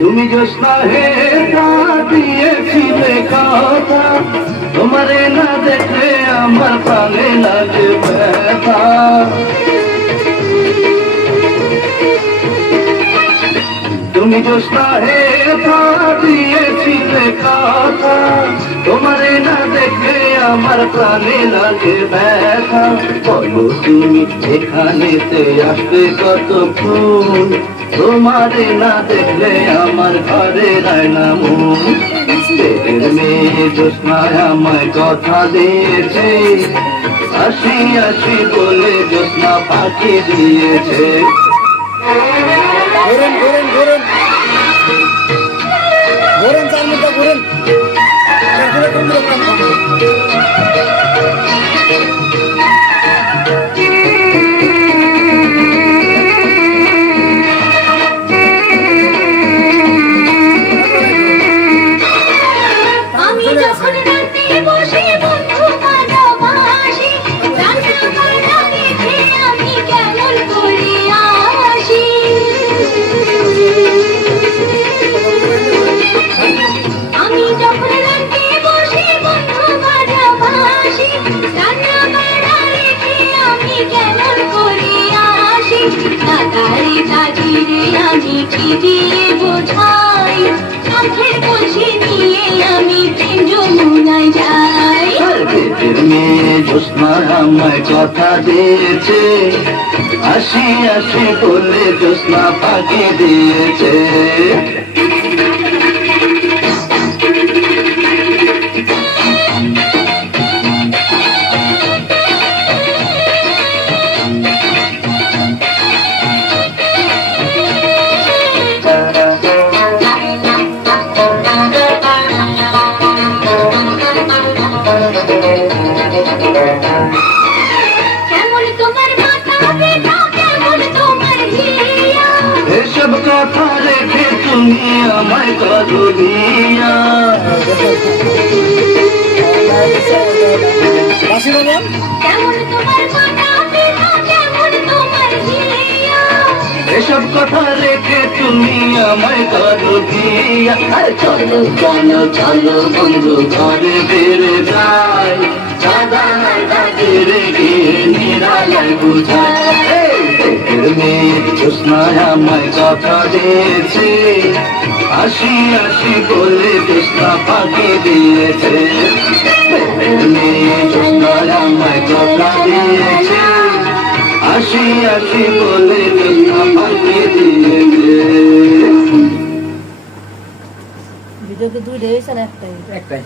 তুমি জোসনা হে দিয়েছিলে কথা তোমারে না দেখলে আমার প্রাণে লাগে ব্যথা। তুমি জোসনা হে দিয়েছিলে কথা তোমারে না দেখলে আমার প্রাণে লাগে ব্যথা। বলো তুমি এখানেতে আসবে কত ফুল তোমারে না দেখলে আমার ঘরে রায় না মন। পেটের মেয়ে জোৎস্নায় আমায় কথা দিয়েছে। আসি আসি বলে জোৎস্না পাঠিয়ে দিয়েছে। ঘুরেন ঘুরেন ঘুরেন দিয়ে বোঝাই? চোখের কলসি নিয়ে আমায় কথা দিয়েছে আসি আসি বলে জোসনা পাখি দিয়েছে এসব কথা রেখে তুমি আমায় করো দিয়া হিয়া এসব কথা রেখে তুমি আমায় করো দিয়া চলো চলো চলো বন্ধু ঘরে বেড়ে যাই। দাদা পেটের মেয়ে জোসনায় আমায় কথা দিয়েছে আসি আসি বলে জোসনা পাখি দিয়েছে। পেটের আমায় কথা দিয়েছে আসি আসি বলে জোসনা পাখি দিয়েছে। ভিডিওতে দুইটা হয়েছে না একটাই।